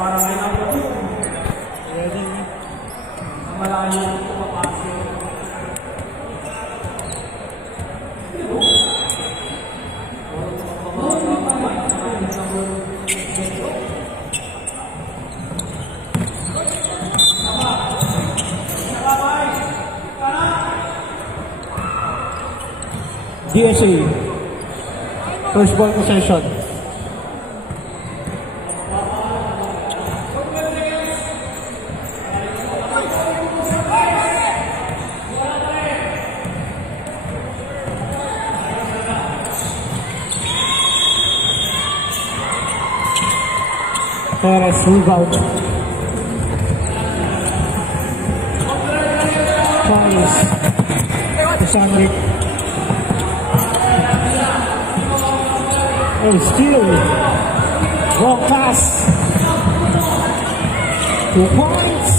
Ready? DSA. First ball possession. Perez rebound. Fires. Sandrick. Oh, steal. Wrong pass. 2 points.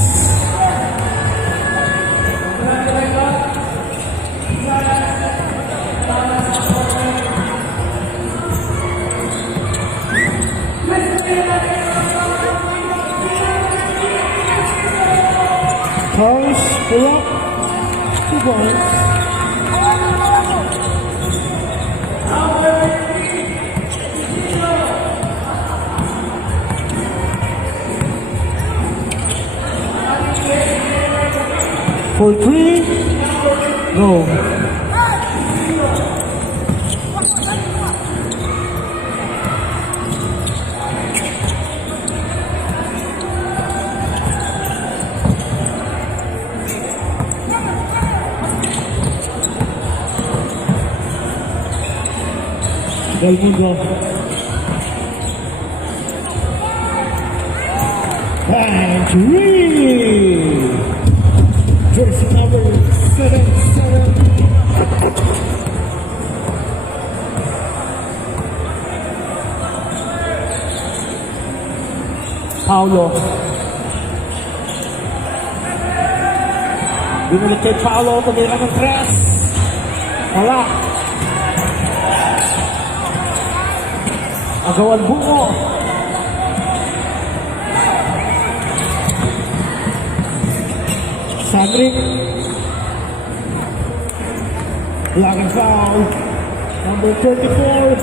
Torres, pull up. 2 points. For 3, no. Del Mundo. And 3. Jersey number 77. Paulo. Binalik kay Paulo, tumira ng 3. Wala. Agawan Bungo. Sandrick. Black and foul. Number 34.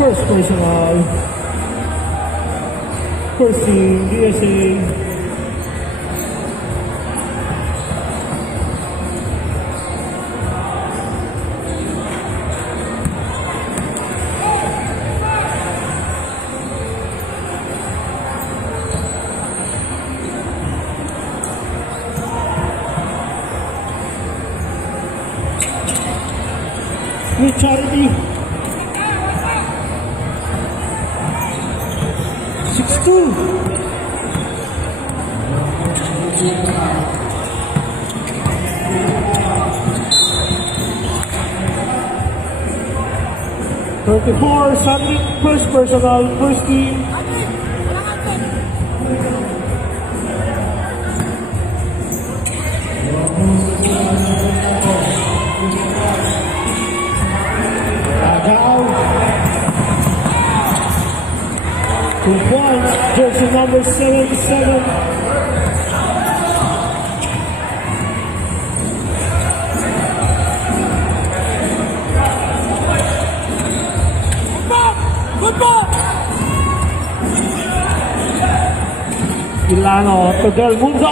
First personal. First team, DSA. With Charity. 6-2. Sunday, first personal, first team. Ragao. 2 points, jersey number 77. Milano to Del Mundo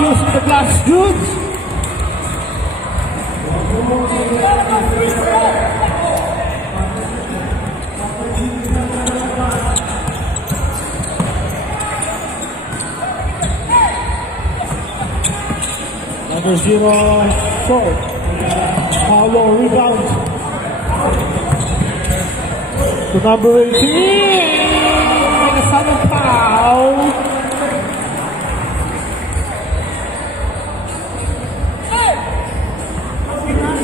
using the glass goods. Number 0 short. Paulo rebound. To number 18. Nagasabi foul.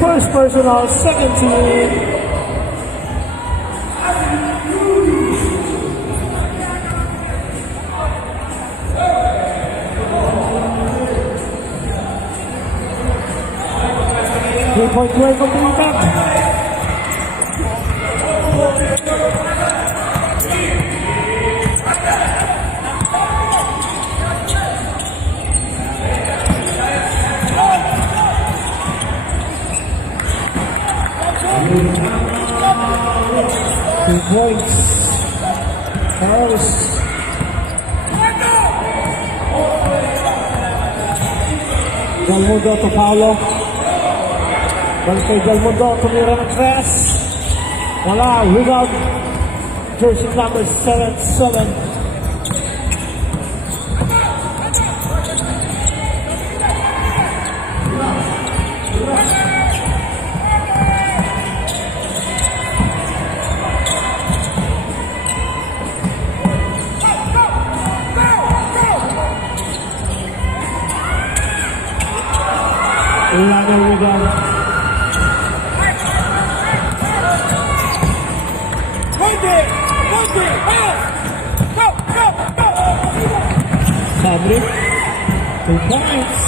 First personal, second team. Three-point play completed. 2 points. Carlos. Del Mundo to Paolo. Balik kay Del Mundo, tumira ng tres. Wala, rebound. Jersey number 7-7. Another rebound. Sabri, 2 points.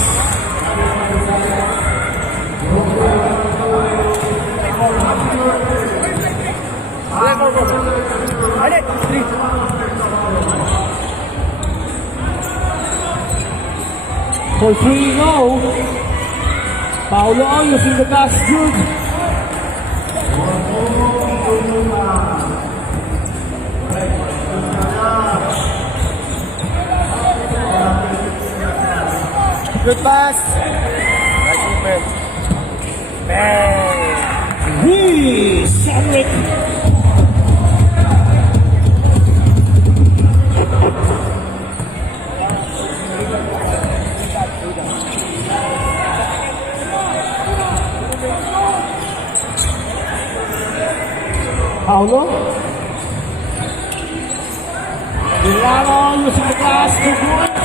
For 3 go. Paolo using the glass good. Good pass. Nice movement. Bang. Sabri. Paolo. Milano using the glass 2 points.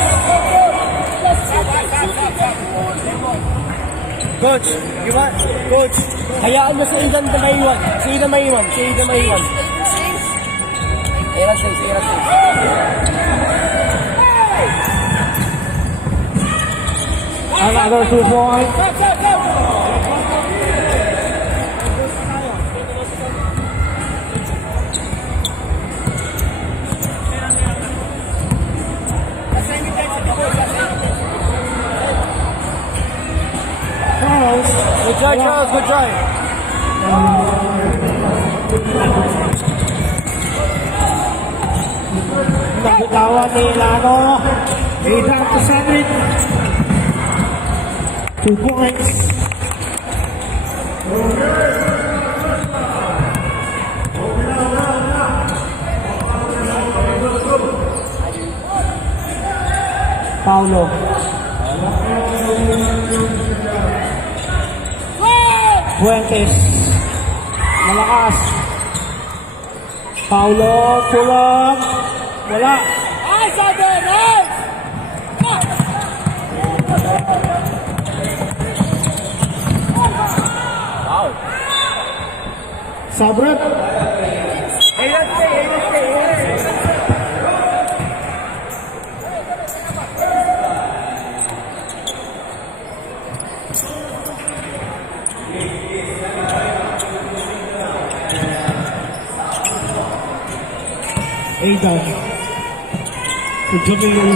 Coach, you want? Coach, hayaan mo si Aidan na maiwan. Si Aidan maiwan. Si Aidan maiwan. Ayan safe, ayan safe. Another 2 points. Good try, Charles. Good try. Nabitawan ni Milano. Aidan to Sabri. 2 points. Paolo. Fuentes. Malakas. Paolo, pulang. Wala. Nice, Aidan. Nice. Wow. Sabret. Aidan stay, Aidan stay, Aidan stay. Aidan. To Jamil.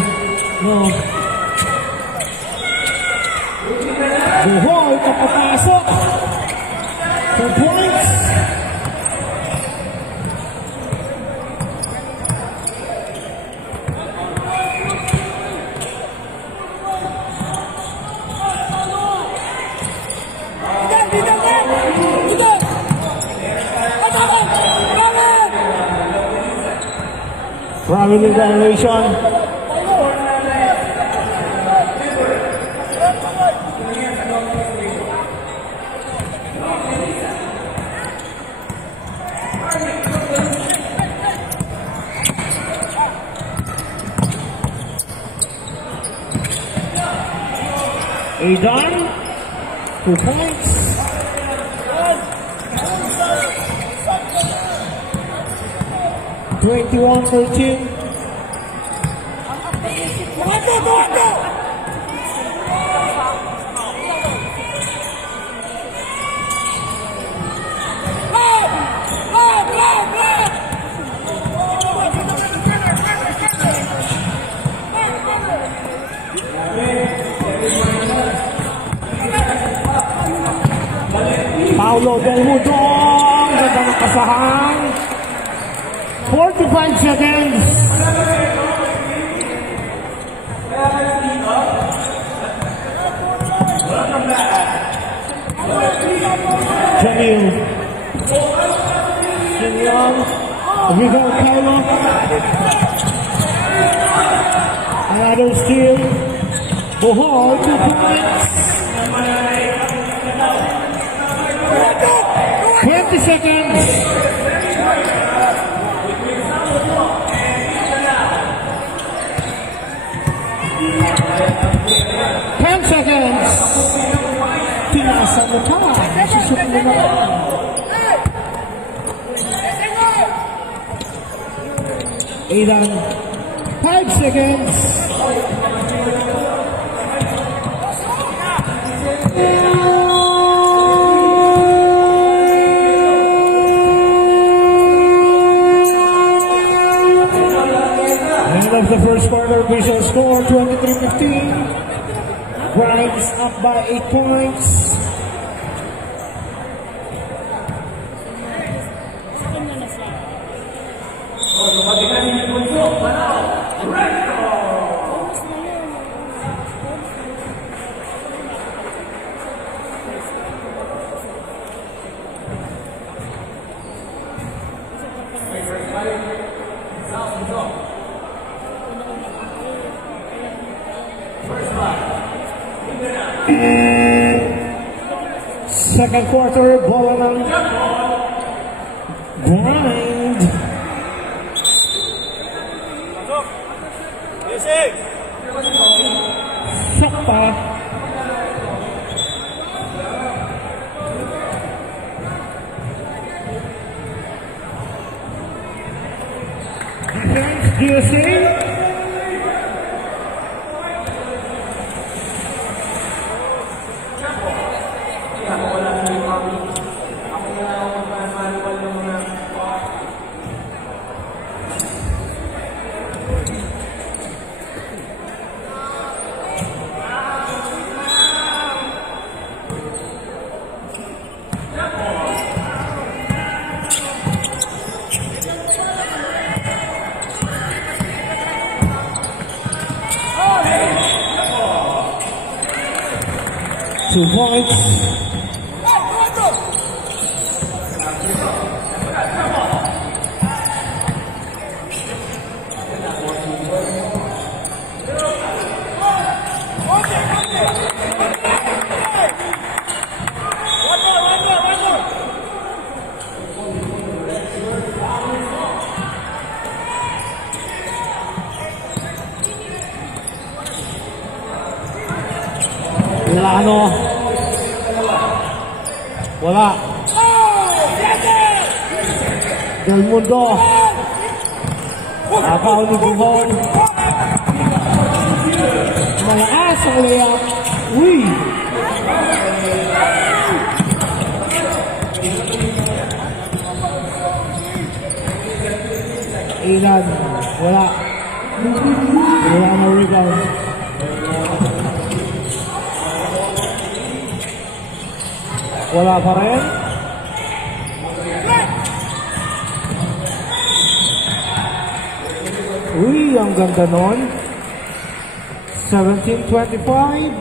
No. Buhoy, kapapasok. 2 points. Family violation. Aidan, 2 points. Twenty-one 13. Paolo Del Mundo. Haba ng kasahan. 45 seconds. Jamil. Young. Rigo Carlo. Another steal. Bohol, 2 points. 20 seconds. 10 seconds. Pinasa mo pa. Nasusok mo na. Aidan, 5 seconds. End of the first quarter, visual score 23-15. Grimes up by 8 points. Second quarter, bola ng Grind. Shot pa. Defense, USA. Two points. Milano. Wala. Del Mundo. Nakaw ni Buhon. Malakas ang layup. Uy! Ilan. Wala. Wala na rebound. Wala pa rin. Uy, ang ganda nun. 17-25.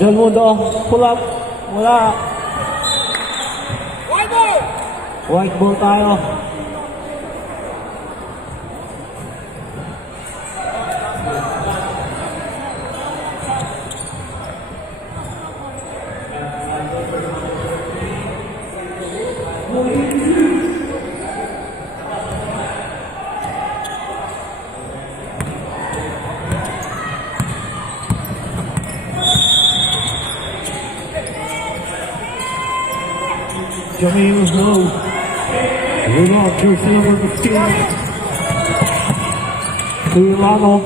Del Mundo, pull up. Wala. White ball tayo. Jamil low. Rudolph, jersey number 15. Milano.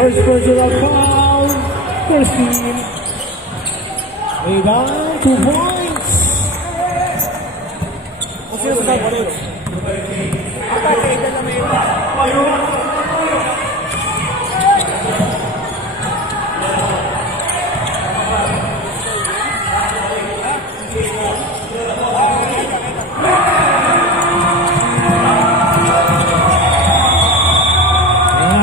First personal foul. First team. Lay down 2 points. Kung sino sa coach? Ata, sa Aidan na may iwan.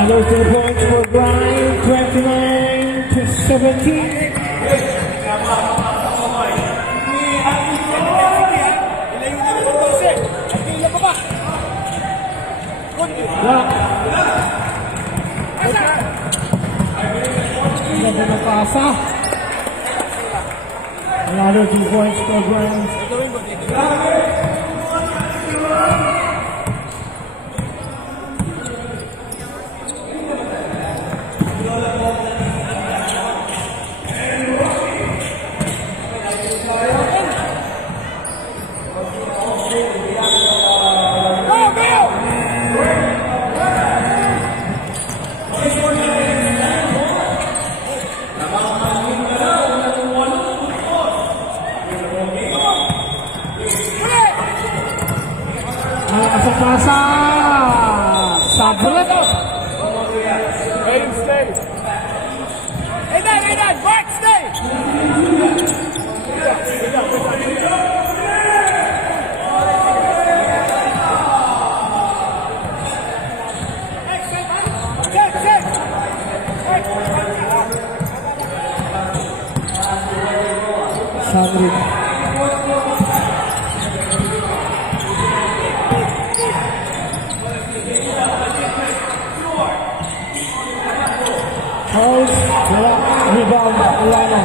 Another 2 points for Brian. 29-17. Ilayo na ng 12. At tingnan pa ba? Wala. Ganda ng pasa. Another 2 points for Brian. Gawin mo dito. Sa pasa. Sabret. Aidan, stay. Aidan, Mark, stay. Check. Sabret. House, wala, rebound, wala na.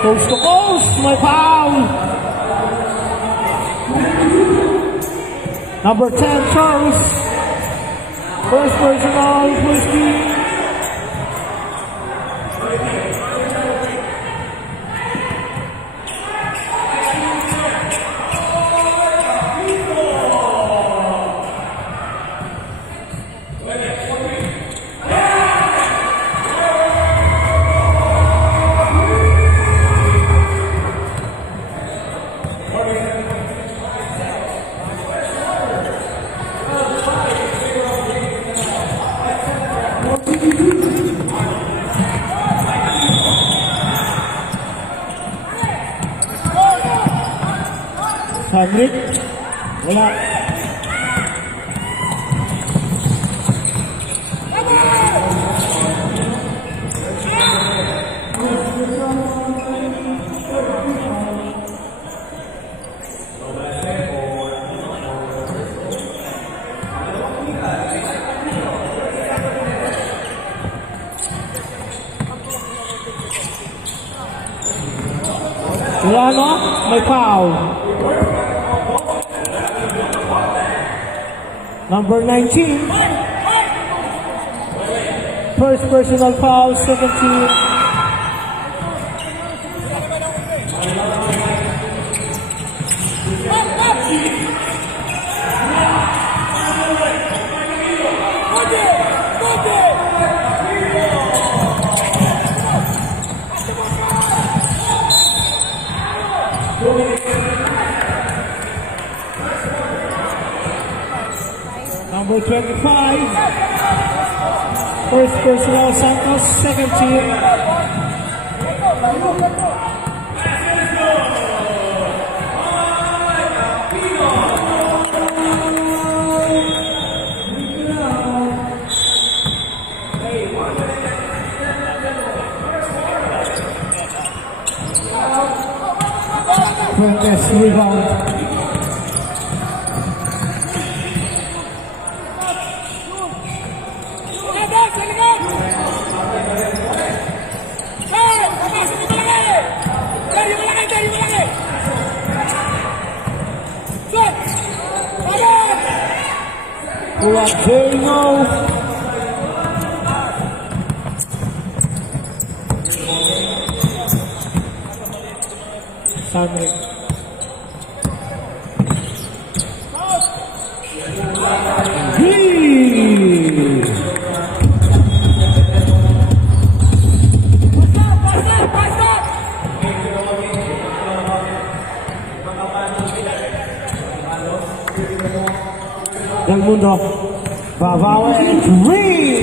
Coast to coast, may foul. Number 10, Charles. First personal, first team. Hendrik, wala. Wala no? May foul. Number 19. First personal foul, 17. Number 25. First personal, Santos, second team. Fuentes rebound. Guadino. Sandri. Lee. Del Mundo, babawi, 3.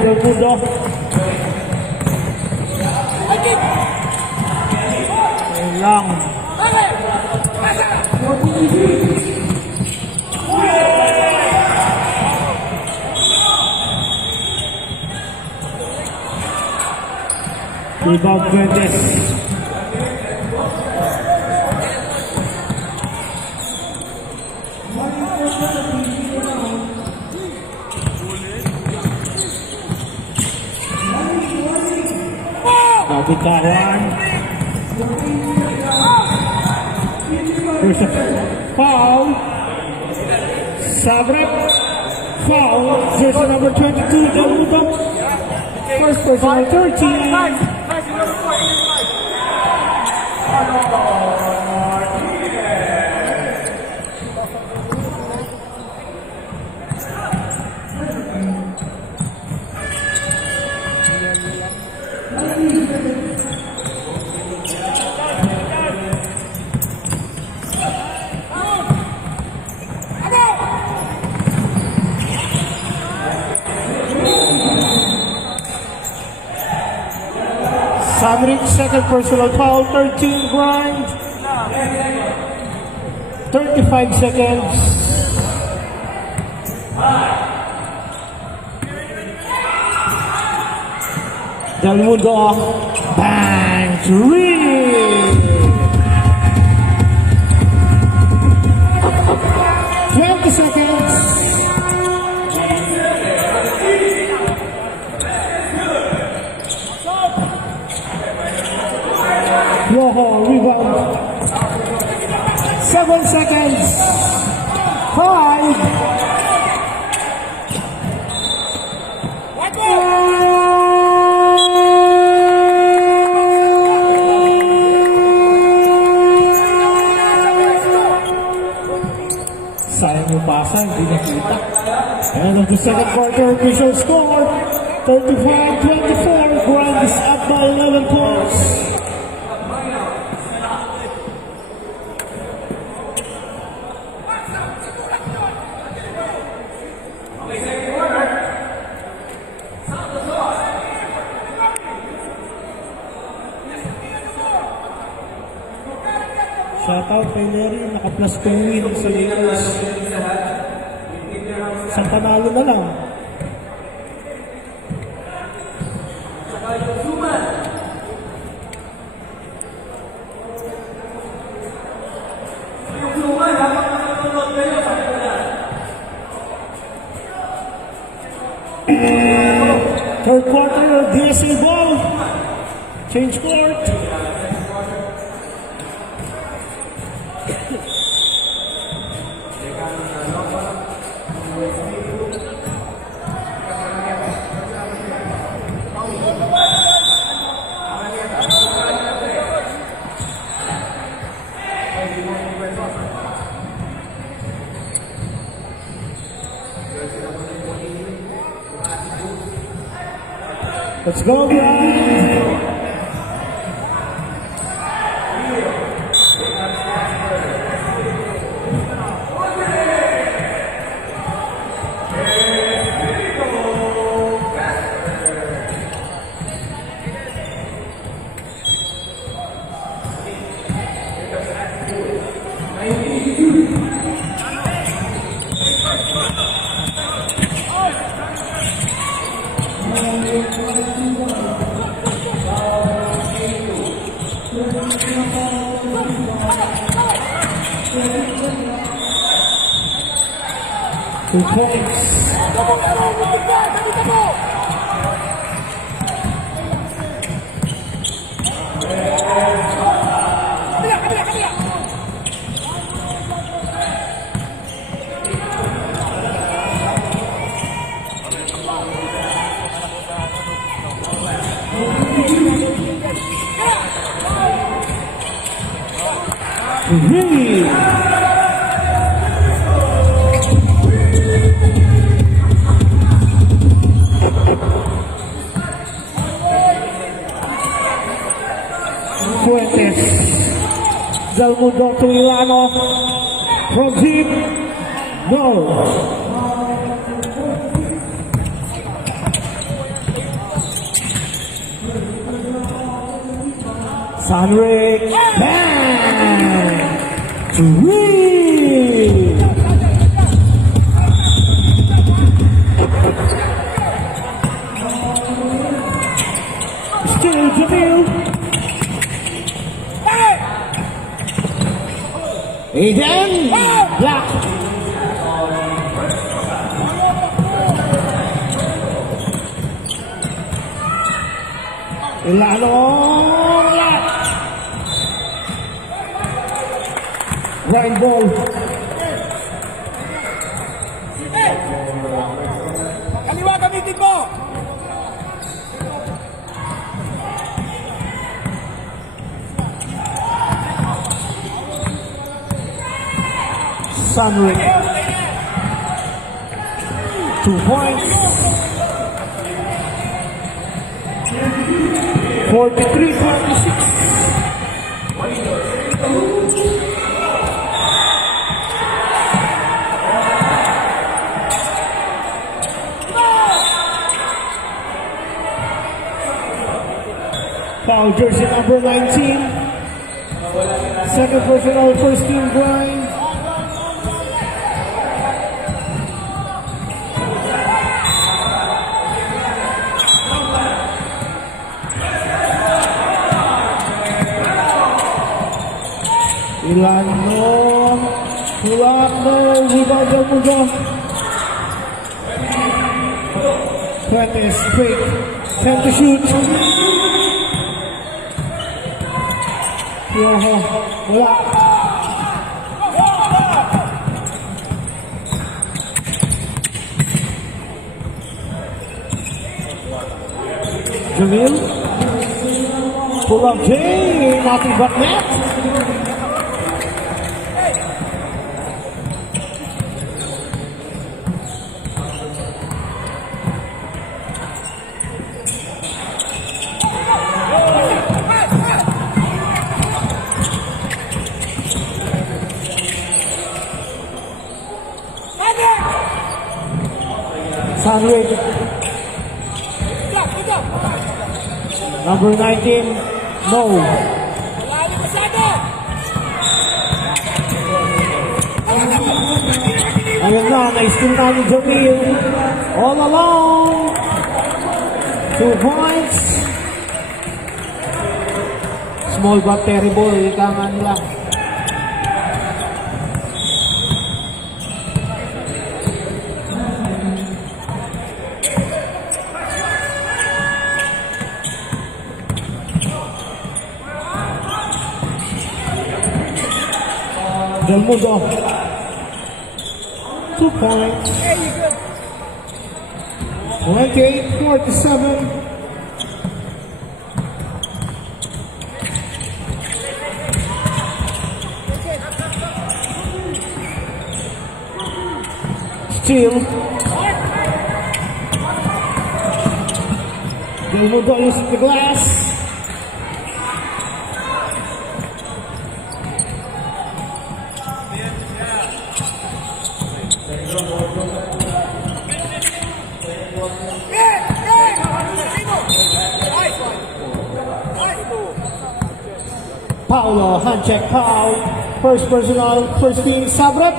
Del Mundo. Ayun lang. Rebound Fuentes. Nabitawan. There's a foul. Sabrek. Foul. Jersey number 22. Del Mundo. First personal 13. Samric, second personal foul, 13 grind. 35 seconds. Del Mundo, bang, 3. 20 seconds. Yoho, rebound. 7 seconds. 5. Sayang yung pasa, hindi nakita. End of the second quarter, official score, 35-24. Grand is up by 11 points. Shoutout kay Larry, naka-plus 2 win sa Lakers. Isang panalo na lang. Third quarter, DSA ball. Change court. Let's go, Brian! Two points. 3. Fuentes. Del Mundo to Ilano. From deep. No. Sunrick. Bang! 3. Still Jamil. Aiden. Black. Ilano. Black. Right ball. Kaliwa gamitin mo! Sunrick. 2 points. 43-46. Foul jersey number 19. Second personal, first team grind. Ilano. Ilano. Rebound Del Mundo. Fuentes, quick. 10 to shoot. Yoho, wala. Jamil. Pull up J. Nothing but net. Sunrick. Number 19, no. Ayun na, na-steal na ni Jamil. All along. 2 points. Small but terrible. Ika nga nila. Del Mundo. 2 points. 28-47. Steal. Del Mundo using the glass. Paulo, hand check, foul. First personal, first team, Sabrep.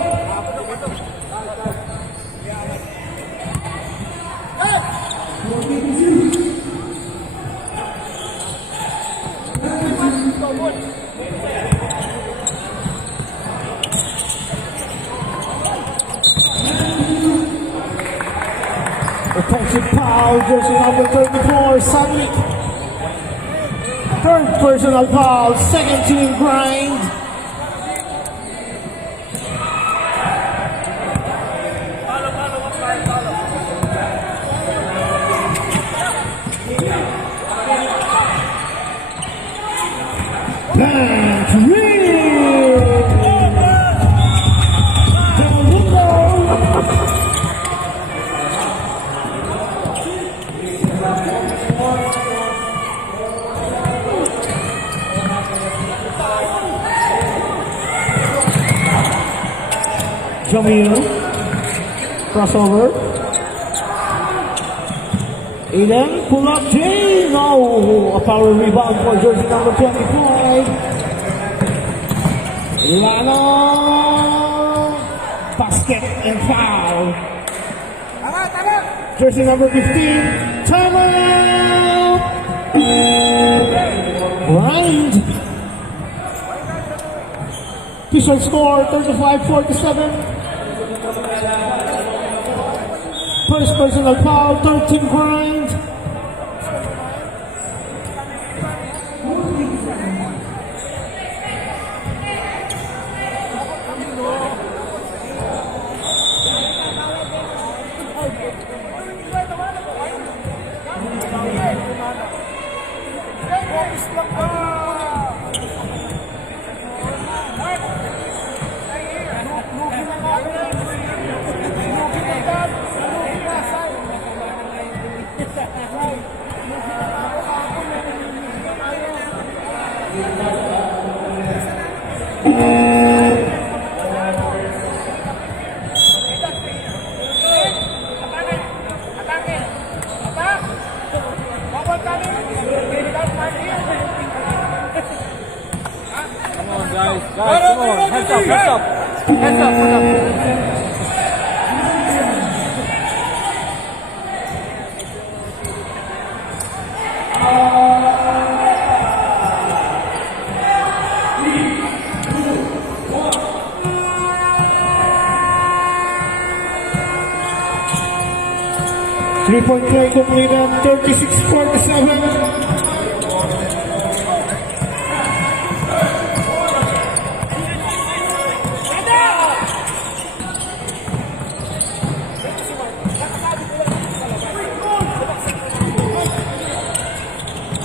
Offensive foul, jersey number 34, Sunrick. Third personal foul, second team grind. Bang, three. Jamil. Crossover. Aiden, pull up Jay. No, a power rebound for jersey number 25. Lano. Basket and foul. Jersey number 15. Timeout. Grind. Official score 35-47. First personal foul, third team grind. Guys, come on. Hands up, hands up. Hands up, hands up. 3-point play completed, 36-47.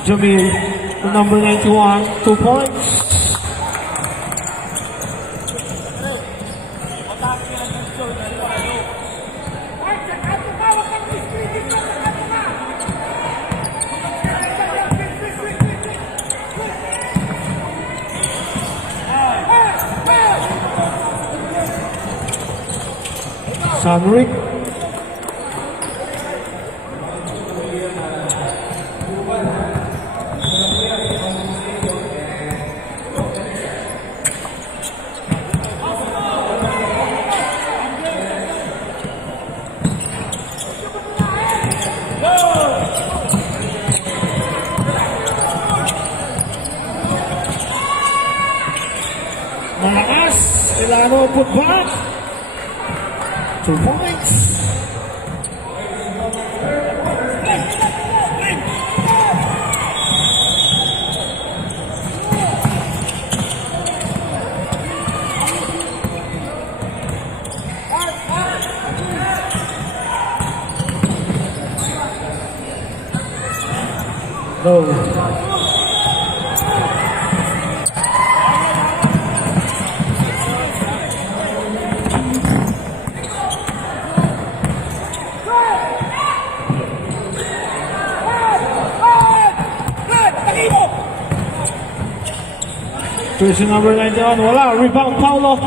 Jamil, the number 91, 2 points. Sunrick. Malakas, Ilano put back. 2 points. No. Jersey number 91, wala. Rebound, Paulo.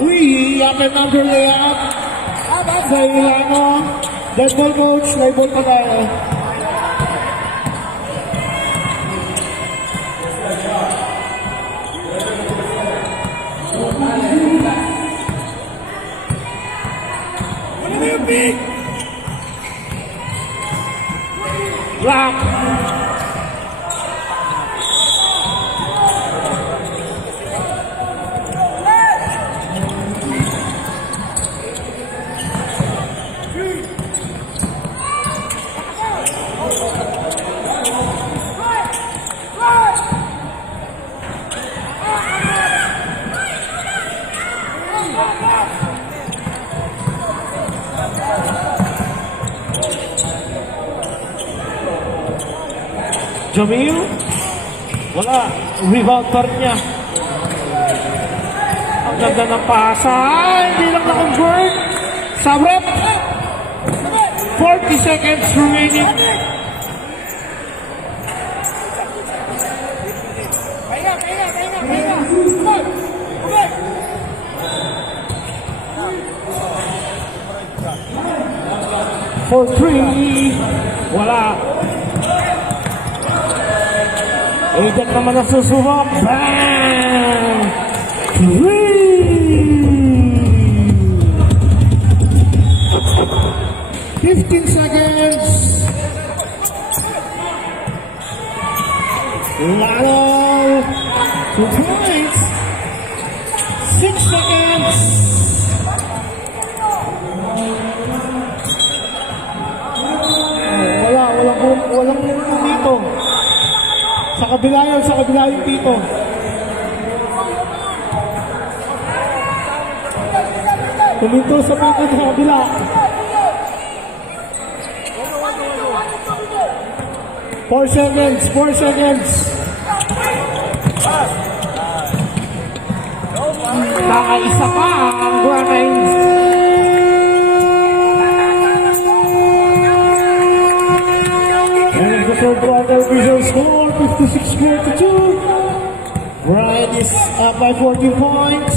Uy, yakin number layup. Sa Ilano. Dead ball coach, live ball pa tayo. Ano yung big? Block. Jamil, wala, rebound pa rin niya. Ang ganda ng pasa, hindi lang na-convert. Sabrep, 40 seconds remaining. For three. Wala. Agent naman ang susubok. Bang! Three! 15 seconds. Lalo. 2 points. 6 seconds. Walang dito. Sa kabila yung dito. Tumito sa dito sa kabila. 4 seconds. Nakaisa pa ang Grimes. And the third quarter visual score 56-42. Brian is up by 14 points.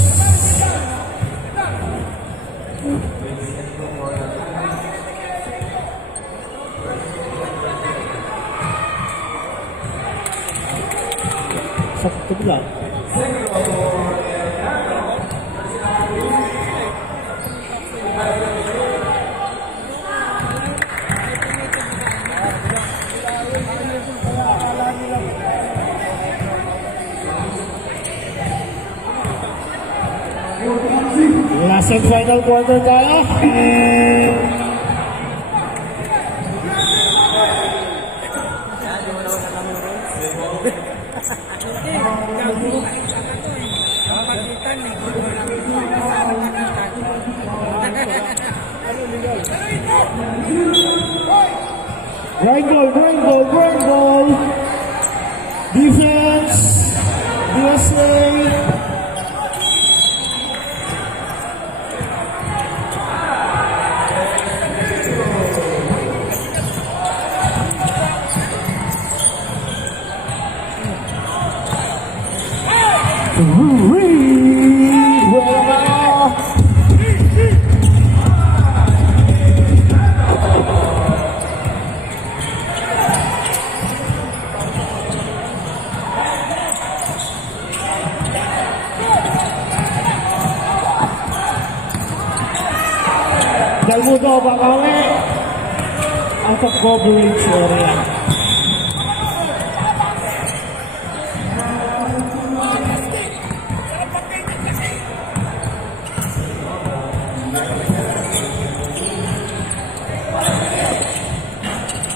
Sa kabila. Last and final quarter tayo. Grind goal. Defense. USA. Dalmudo, bakawi. Out of coverage area.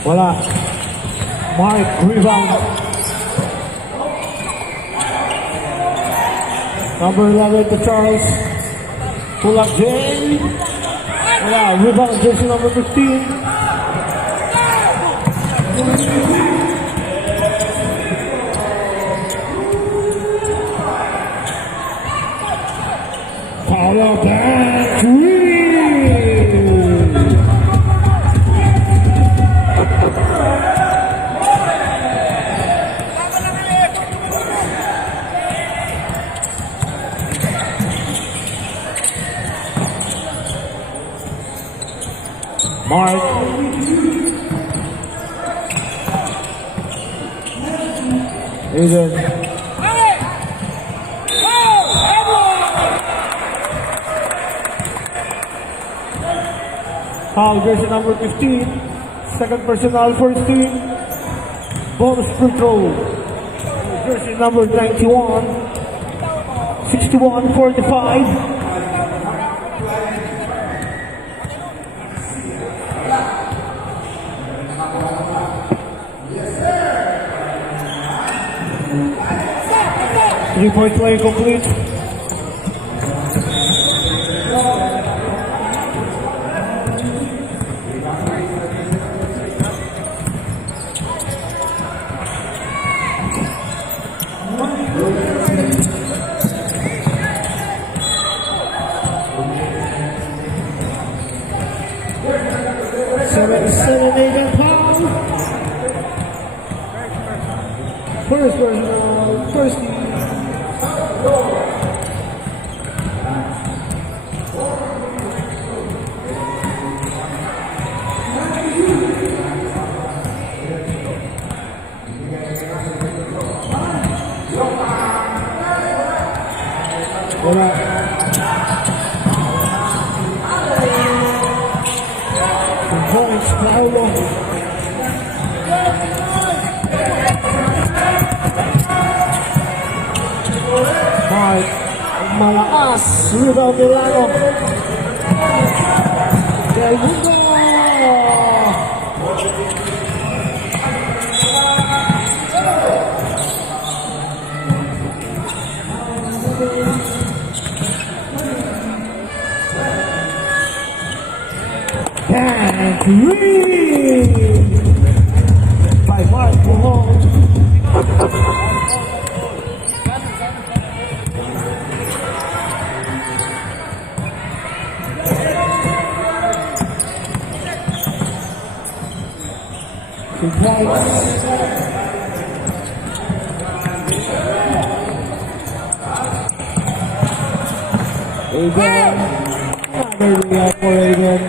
Wala. Mark, rebound. Number 11 to Charles. Pull up Jay. Wala. Rebound, jersey number 15. Paula back. Mark. Aiden. Foul, jersey number 15. Second personal, first team. Bonus free throw. Jersey number 91. 61-45. Three-point play complete. Seven, Aiden Powell. First team. Wala. Points, Paulo. Mark, malakas. Rebound Milano. Del Mundo. And three by Mark Mahone. Two points. Again, another layup for Aiden.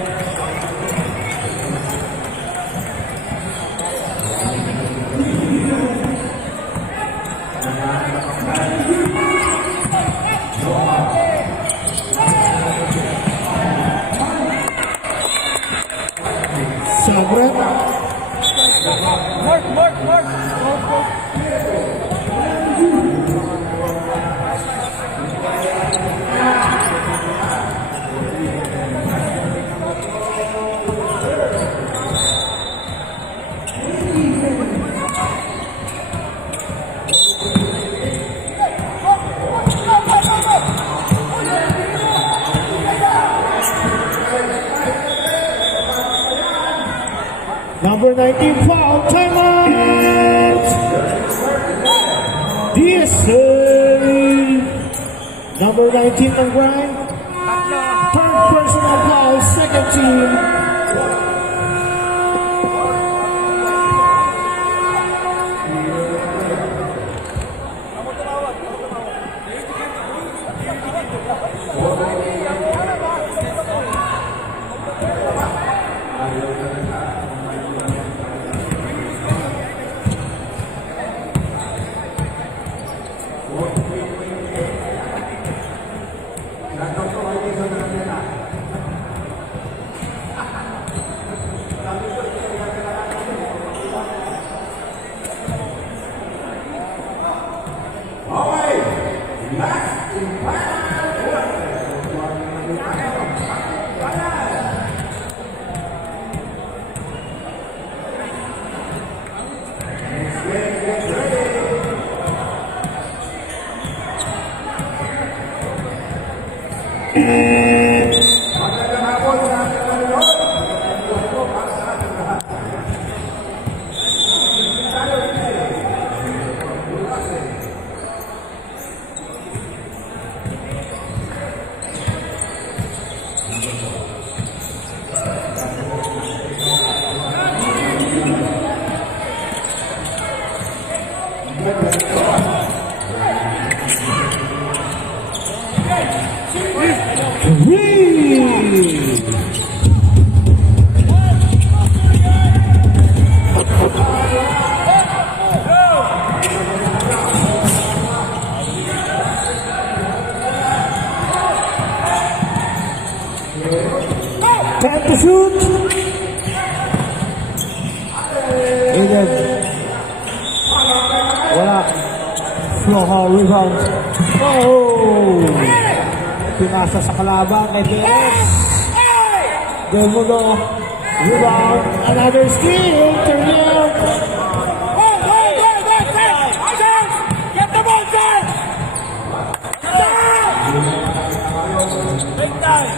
Sabret. Number 19 foul, timeout! DSA! Number 19 ng grind. Third personal foul, second team. Time to shoot. Aiden. Wala. Floha rebound. Oh! Pinasa sa kalaban kay Perez. Del Mundo. Rebound. Another steal. Turn out. Get the ball, John! Big time!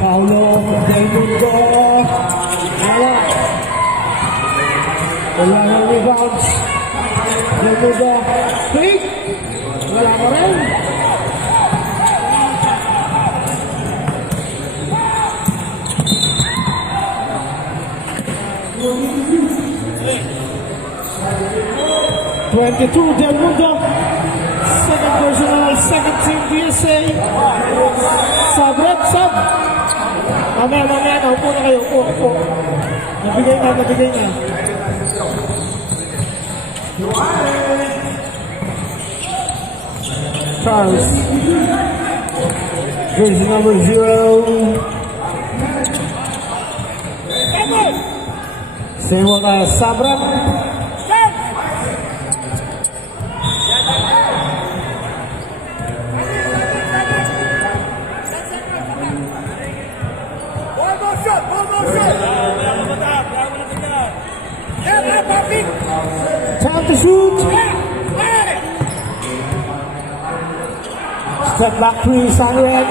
Paulo Del Mundo. Wala. Wala ng rebounds. Del Mundo. Quick. Wala ka rin. #22 Del Mundo. Second personal, second team DSA. Sabret, sab. Mamaya, naupo na kayo. Upo. Nabigay na. Charles. Jersey number 0. Same one as Sabrat. Time to shoot. Step back 3, Sunred.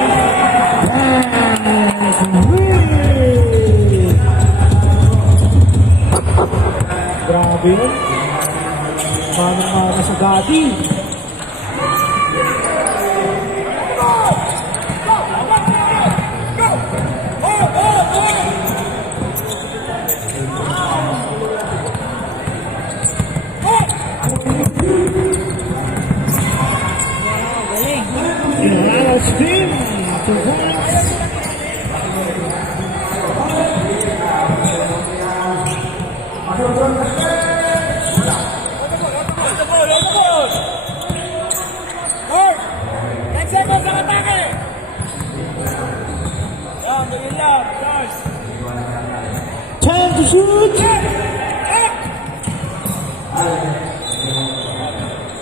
Grabe yun. Mana-mana sa dati. Inhale spin. 2 points. Time to shoot.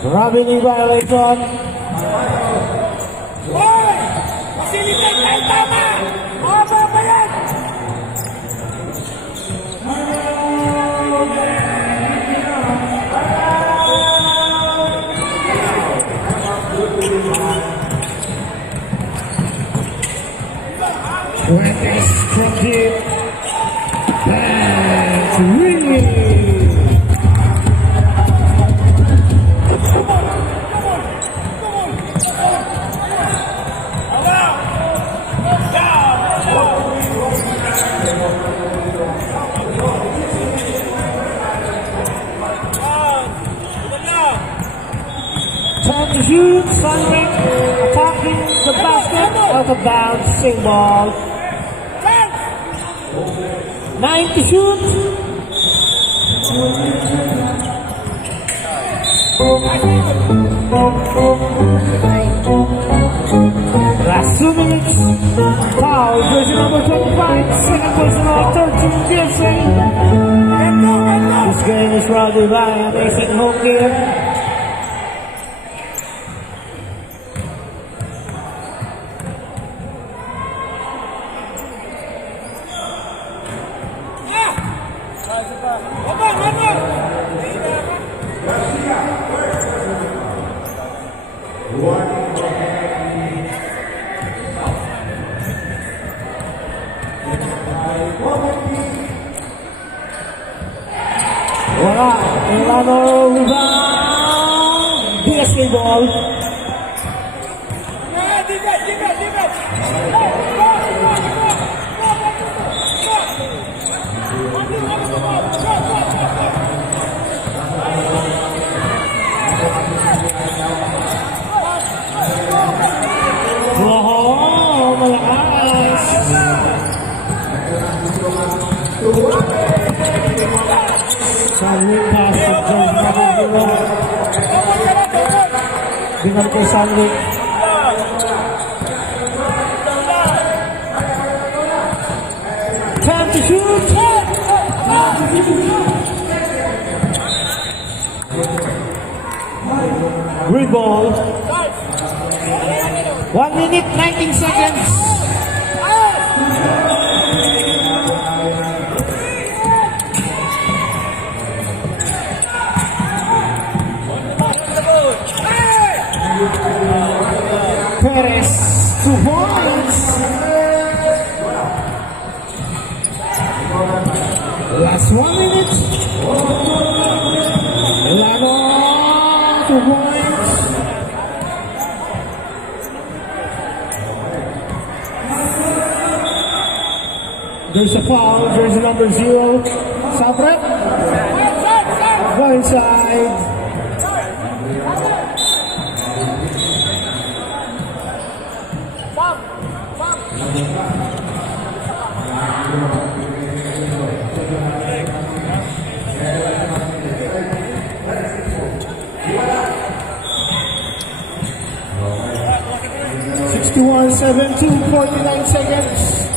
Robin in violation. Fuentes from deep. That's really. Time to shoot. Sunwing attacking the basket. Out of bounds. Sing ball. 9 to shoot. Last 2 minutes. Foul. Jersey number 25. Second personal 13 Pearson. This game is rounded by an amazing home game. Wala. Milano rebound. BSK ball. Oh, malakas. Sunwing pass to Jersey number 0. Binalik kay Sunwing. Time to shoot. Green ball. 1 minute, 19 seconds. Perez, 2 points. Last 1 minute. Milano, 2 points. There's a foul, jersey number 0. Sabret. Go inside. 7-2, 49 seconds.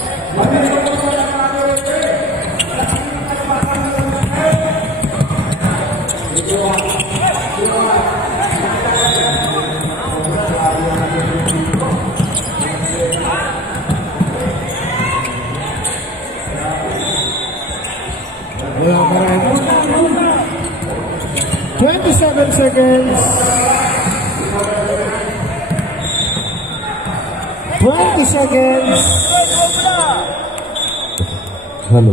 Wala pa rin. 27 seconds. 20 seconds. Hello.